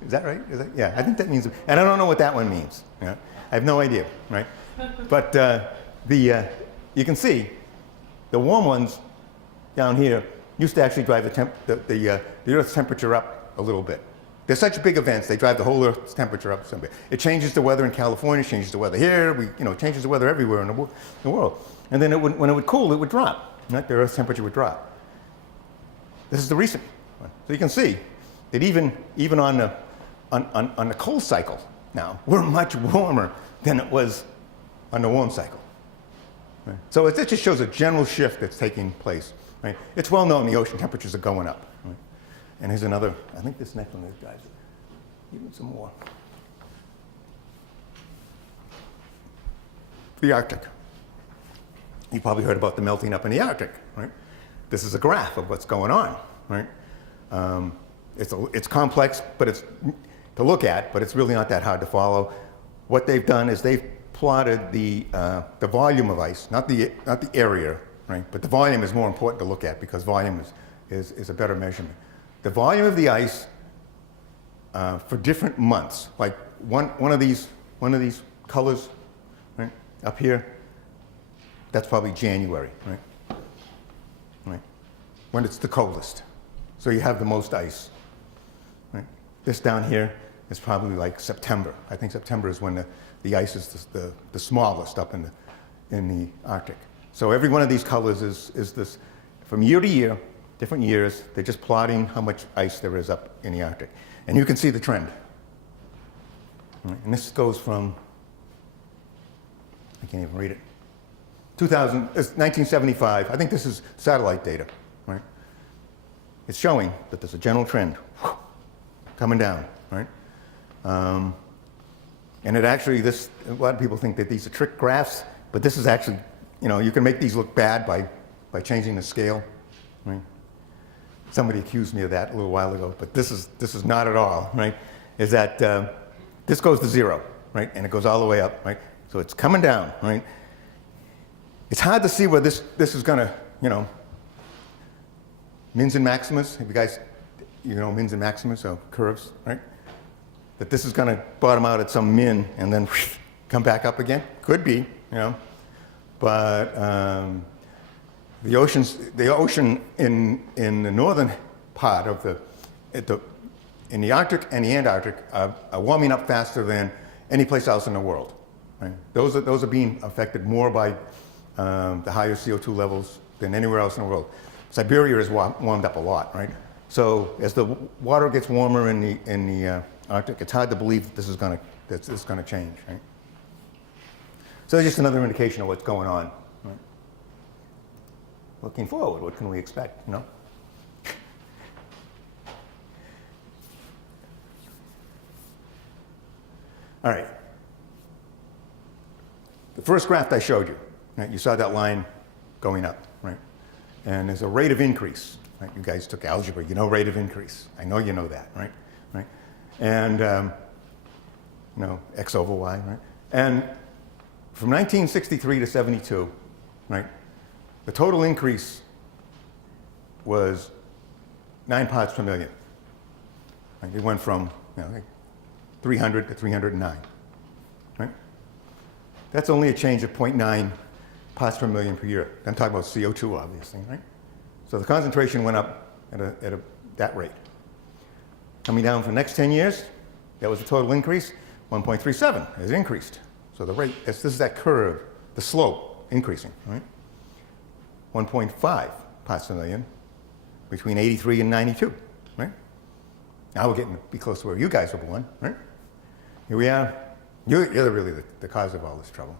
Is that right? Yeah, I think that means, and I don't know what that one means. Yeah? I have no idea, right? But you can see the warm ones down here used to actually drive the Earth's temperature up a little bit. They're such big events, they drive the whole Earth's temperature up some bit. It changes the weather in California, changes the weather here, it changes the weather everywhere in the world. And then when it would cool, it would drop. Right? The Earth's temperature would drop. This is the recent one. So you can see that even on the cold cycle now, we're much warmer than it was on the warm cycle. Right? So it just shows a general shift that's taking place. Right? It's well known the ocean temperatures are going up. Right? And here's another, I think this next one is, guys, even some more. The Arctic. You probably heard about the melting up in the Arctic, right? This is a graph of what's going on, right? It's complex, but it's to look at, but it's really not that hard to follow. What they've done is they've plotted the volume of ice, not the area, right? But the volume is more important to look at because volume is a better measurement. The volume of the ice for different months, like one of these colors, right, up here, that's probably January, right? Right? When it's the coldest. So you have the most ice, right? This down here is probably like September. I think September is when the ice is the smallest up in the Arctic. So every one of these colors is this, from year to year, different years, they're just plotting how much ice there is up in the Arctic. And you can see the trend. Right? And this goes from, I can't even read it, 1975. I think this is satellite data, right? It's showing that there's a general trend coming down, right? And it actually, a lot of people think that these are trick graphs, but this is actually, you can make these look bad by changing the scale, right? Somebody accused me of that a little while ago, but this is not at all, right? Is that this goes to zero, right? And it goes all the way up, right? So it's coming down, right? It's hard to see where this is going to, mins and maximas. Have you guys, mins and maximas, so curves, right? That this is going to bottom out at some min and then come back up again. Could be, but the ocean in the northern part of in the Arctic and the Antarctic are warming up faster than any place else in the world. Right? Those are being affected more by the higher CO2 levels than anywhere else in the world. Siberia is warmed up a lot, right? So as the water gets warmer in the Arctic, it's hard to believe that this is going to change, right? So it's just another indication of what's going on. Right? Looking forward, what can we expect? All right. The first graph I showed you, right? You saw that line going up, right? And there's a rate of increase. Right? You guys took algebra, you know rate of increase. I know you know that, right? Right? And x over y, right? And from 1963 to 72, right? The total increase was 9 parts per million. Right? It went from 300 to 309, right? That's only a change of 0.9 parts per million per year. I'm talking about CO2, obviously, right? So the concentration went up at that rate. Coming down for the next 10 years, that was the total increase. 1.37 has increased. So the rate, this is that curve, the slope increasing, right? 1.5 parts per million between 83 and 92, right? Now we're getting to be close to where you guys were born, right? Here we are. You're really the cause of all this trouble.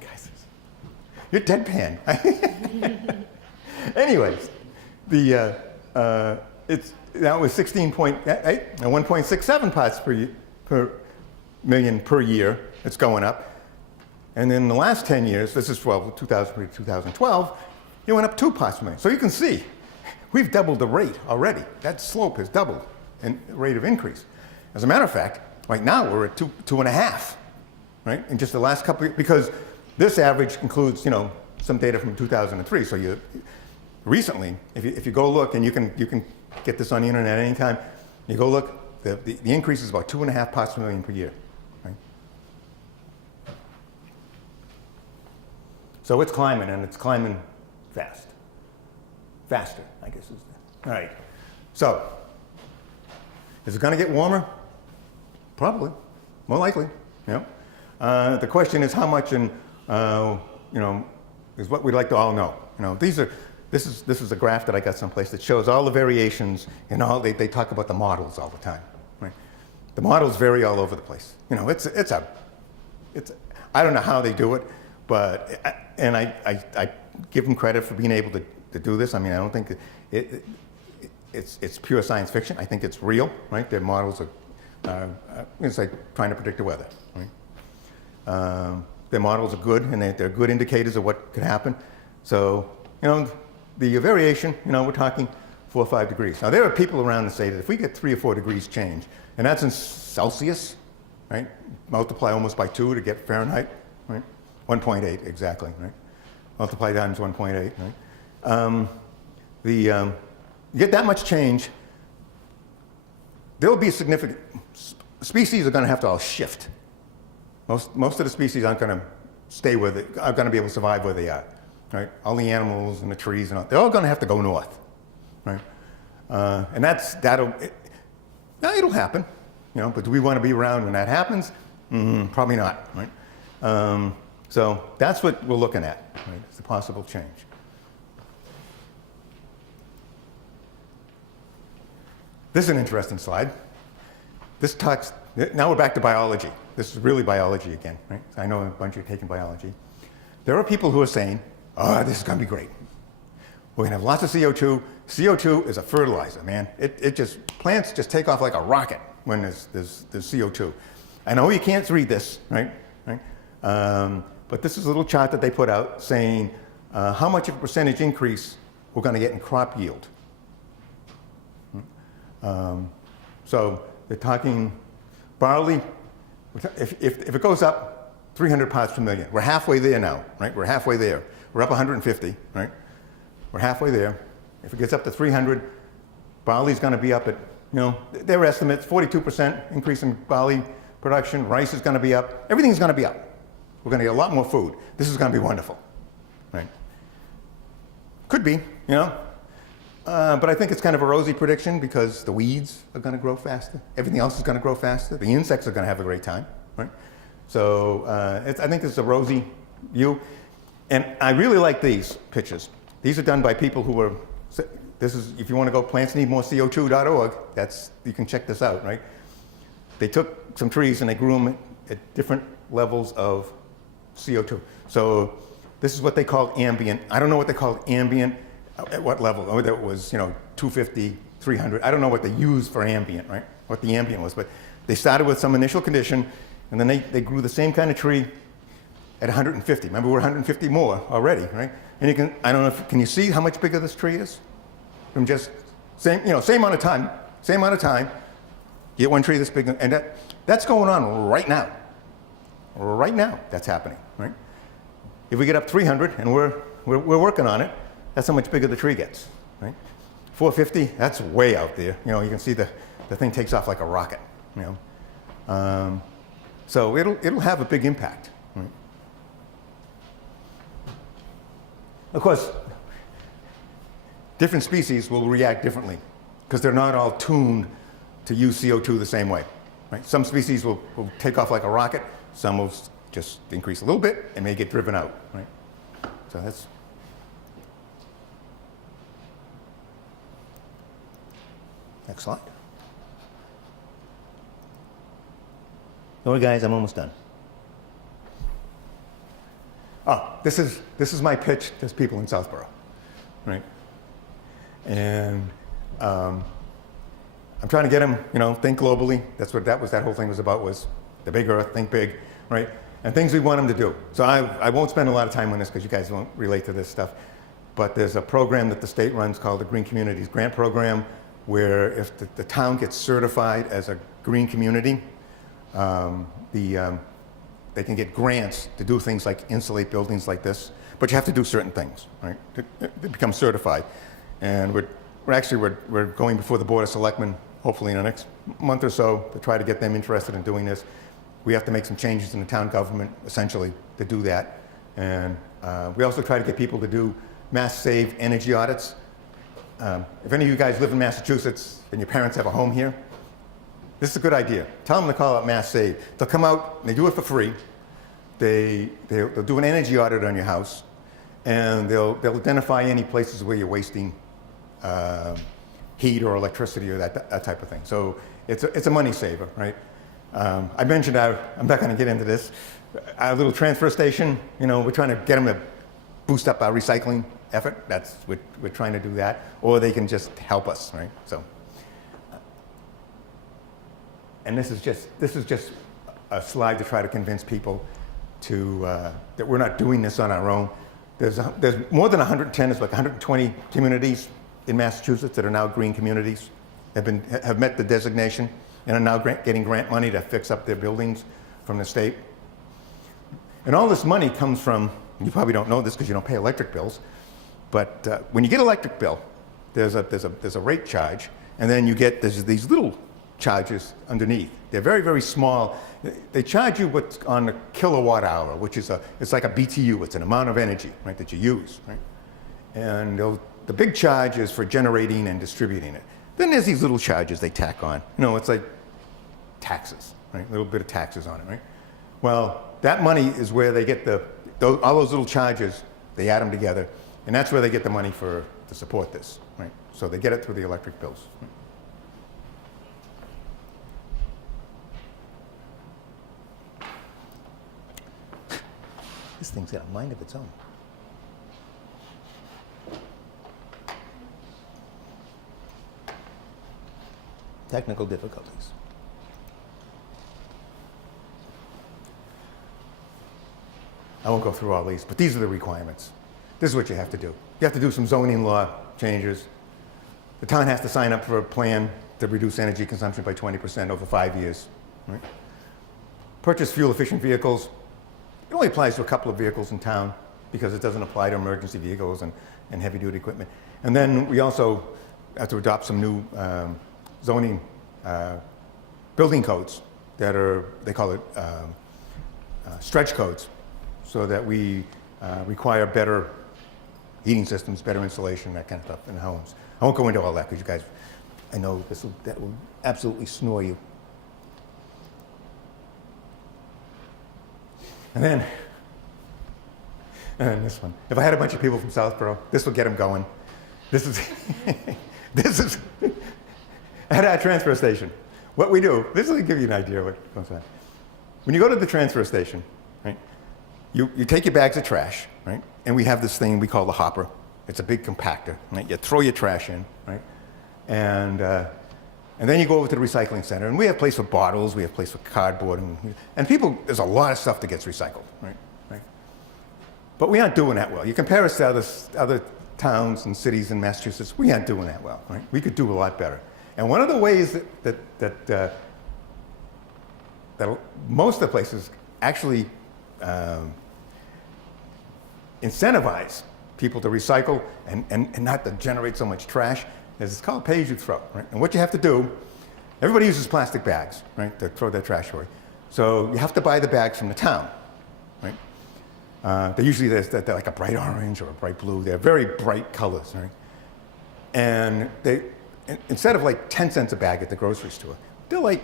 Guys, you're deadpan. Anyways, that was 16.8 and 1.67 parts per million per year. It's going up. And in the last 10 years, this is 2003 to 2012, it went up 2 parts per million. So you can see, we've doubled the rate already. That slope has doubled in rate of increase. As a matter of fact, right now we're at 2.5, right? In just the last couple of years, because this average includes, some data from 2003. So recently, if you go look, and you can get this on the internet anytime, you go look, the increase is about 2.5 parts per million per year, right? So it's climbing, and it's climbing fast. Faster, I guess is the, all right. So, is it going to get warmer? Probably, more likely. The question is how much, and is what we'd like to all know. This is a graph that I got someplace that shows all the variations, and they talk about the models all the time. Right? The models vary all over the place. I don't know how they do it, but I give them credit for being able to do this. I mean, I don't think it's pure science fiction. I think it's real, right? Their models are, it's like trying to predict the weather, right? Their models are good, and they're good indicators of what could happen. So, the variation, we're talking 4 or 5 degrees. Now, there are people around that say that if we get 3 or 4 degrees change, and that's in Celsius, right? Multiply almost by 2 to get Fahrenheit, right? 1.8 exactly, right? Multiply times 1.8, right? You get that much change, there will be a significant, species are going to have to all shift. Most of the species aren't going to stay are going to be able to survive where they are, right? All the animals and the trees and all, they're all going to have to go north, right? And it'll happen, but do we want to be around when that happens? Probably not, right? So that's what we're looking at, right? It's the possible change. This is an interesting slide. Now we're back to biology. This is really biology again, right? I know a bunch of you are taking biology. There are people who are saying, this is going to be great. We're going to have lots of CO2. CO2 is a fertilizer, man. Plants just take off like a rocket when there's CO2. I know you can't read this, right? But this is a little chart that they put out saying how much of a percentage increase we're going to get in crop yield. So they're talking barley. If it goes up 300 parts per million. We're halfway there now, right? We're halfway there. We're up 150, right? We're halfway there. If it gets up to 300, barley's going to be up at, their estimates, 42% increase in barley production. Rice is going to be up. Everything's going to be up. We're going to get a lot more food. This is going to be wonderful, right? Could be, but I think it's kind of a rosy prediction because the weeds are going to grow faster. Everything else is going to grow faster. The insects are going to have a great time, right? So I think it's a rosy view. And I really like these pictures. These are done by people who are, this is, if you want to go plantsneedmoreco2.org, you can check this out, right? They took some trees and they grew them at different levels of CO2. So this is what they call ambient. I don't know what they called ambient, at what level, whether it was, 250, 300. I don't know what they used for ambient, right? What the ambient was, but they started with some initial condition and then they grew the same kind of tree at 150. Remember, we're 150 more already, right? And you can, I don't know can you see how much bigger this tree is? From just same amount of time, get one tree this big, and that's going on right now. Right now, that's happening, right? If we get up 300, and we're working on it, that's how much bigger the tree gets, right? 450, that's way out there. You can see the thing takes off like a rocket, So it'll have a big impact, right? Of course, different species will react differently because they're not all tuned to use CO2 the same way, right? Some species will take off like a rocket. Some will just increase a little bit and may get driven out, right? So that's. Next slide. All right, guys, I'm almost done. Oh, this is my pitch to people in Southborough, right? And I'm trying to get them, think globally. That's what that whole thing was about, was the big earth, think big, right? And things we want them to do. So I won't spend a lot of time on this because you guys won't relate to this stuff. But there's a program that the state runs called the Green Communities Grant Program, where if the town gets certified as a green community, they can get grants to do things like insulate buildings like this, but you have to do certain things, right, to become certified. And we're going before the Board of Selectmen, hopefully in the next month or so, to try to get them interested in doing this. We have to make some changes in the town government, essentially, to do that. And we also try to get people to do mass save energy audits. If any of you guys live in Massachusetts and your parents have a home here, this is a good idea. Tell them to call out Mass Save. They'll come out, and they do it for free. They'll do an energy audit on your house, and they'll identify any places where you're wasting heat or electricity or that type of thing. So it's a money saver, right? I mentioned, I'm not going to get into this, our little transfer station, we're trying to get them to boost up our recycling effort. We're trying to do that, or they can just help us, right? So. And this is just a slide to try to convince people that we're not doing this on our own. There's more than 110, there's like 120 communities in Massachusetts that are now green communities, have met the designation, and are now getting grant money to fix up their buildings from the state. And all this money comes from, you probably don't know this because you don't pay electric bills, but when you get electric bill, there's a rate charge, and then there's these little charges underneath. They're very, very small. They charge you what's on a kilowatt hour, which is it's like a BTU. It's an amount of energy, right, that you use, right? And the big charge is for generating and distributing it. Then there's these little charges they tack on. It's like taxes, right? A little bit of taxes on it, right? Well, that money is where they get all those little charges. They add them together, and that's where they get the money to support this, right? So they get it through the electric bills. Right? This thing's got a mind of its own. Technical difficulties. I won't go through all these, but these are the requirements. This is what you have to do. You have to do some zoning law changes. The town has to sign up for a plan to reduce energy consumption by 20% over 5 years. Right? Purchase fuel-efficient vehicles. It only applies to a couple of vehicles in town because it doesn't apply to emergency vehicles and heavy-duty equipment. And then we also have to adopt some new zoning building codes that are, they call it stretch codes, so that we require better heating systems, better insulation, that kind of stuff in homes. I won't go into all that because you guys, I know that will absolutely snore you. And then this one. If I had a bunch of people from Southborough, this will get them going. This is, at our transfer station, what we do, this will give you an idea of what goes on. When you go to the transfer station, right, you take your bags of trash, right, and we have this thing we call the hopper. It's a big compactor, right? You throw your trash in, right, and then you go over to the recycling center, and we have a place for bottles, we have a place for cardboard, and people, there's a lot of stuff that gets recycled, right? But we aren't doing that well. You compare us to other towns and cities in Massachusetts, we aren't doing that well, right? We could do a lot better. And one of the ways that most of the places actually incentivize people to recycle and not to generate so much trash is it's called pay as you throw, right? And what you have to do, everybody uses plastic bags, right, to throw their trash away. So you have to buy the bags from the town, right? They're usually they're like a bright orange or a bright blue. They're very bright colors, right? And they, instead of like 10 cents a bag at the grocery store, they're like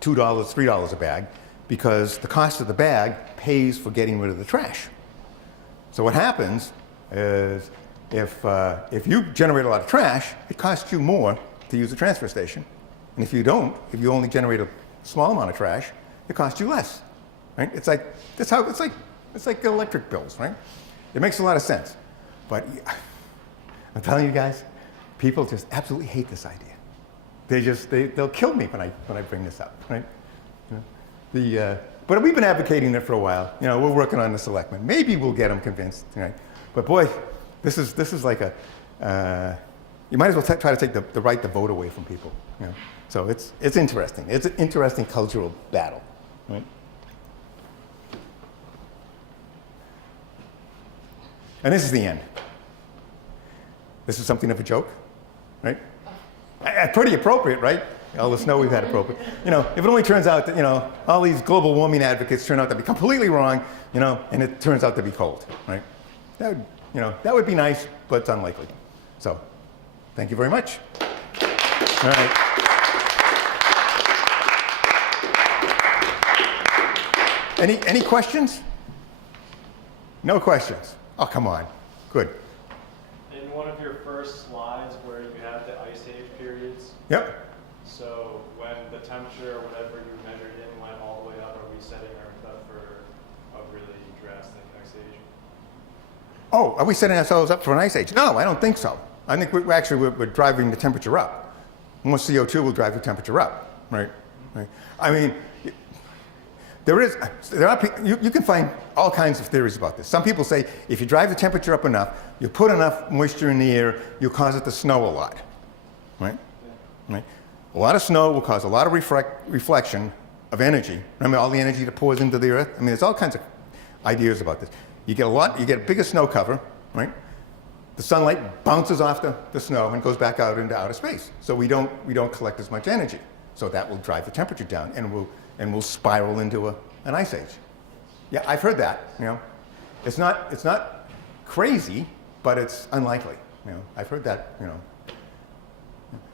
$2, $3 a bag because the cost of the bag pays for getting rid of the trash. So what happens is if you generate a lot of trash, it costs you more to use the transfer station. And if you don't, if you only generate a small amount of trash, it costs you less, right? It's like, that's how, it's like electric bills, right? It makes a lot of sense. But I'm telling you guys, people just absolutely hate this idea. They'll kill me when I bring this up, right? But we've been advocating it for a while. You know, we're working on the selectmen. Maybe we'll get them convinced, right? But boy, this is like you might as well try to take the right to vote away from people. You know? So it's interesting. It's an interesting cultural battle, right? And this is the end. This is something of a joke, right? Pretty appropriate, right? All the snow we've had appropriate. You know, if it only turns out that, you know, all these global warming advocates turn out to be completely wrong, you know, and it turns out to be cold, right? That would be nice, but it's unlikely. So, thank you very much. All right. Any questions? No questions. Oh, come on. Good. In one of your first slides where you had the ice age periods, Yep. so when the temperature or whatever you measured in went all the way up, are we setting ourselves up for a really drastic ice age? Oh, are we setting ourselves up for an ice age? No, I don't think so. I think we're driving the temperature up. More CO2 will drive the temperature up, right? Right. I mean, you can find all kinds of theories about this. Some people say if you drive the temperature up enough, you put enough moisture in the air, you'll cause it to snow a lot, right? Yeah. Right? A lot of snow will cause a lot of reflection of energy. Remember all the energy that pours into the earth? I mean, there's all kinds of ideas about this. You get a bigger snow cover, right? The sunlight bounces off the snow and goes back out into outer space. So we don't collect as much energy. So that will drive the temperature down and we'll spiral into an ice age. Yeah, I've heard that. You know, it's not crazy, but it's unlikely. You know, I've heard that. You know,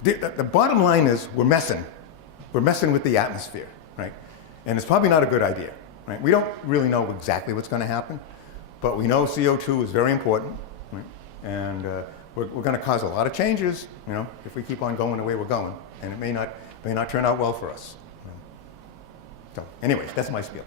the bottom line is we're messing with the atmosphere, right? And it's probably not a good idea, right? We don't really know exactly what's going to happen, but we know CO2 is very important, right? And we're going to cause a lot of changes, you know, if we keep on going the way we're going, and it may not turn out well for us. So, anyways, that's my spiel.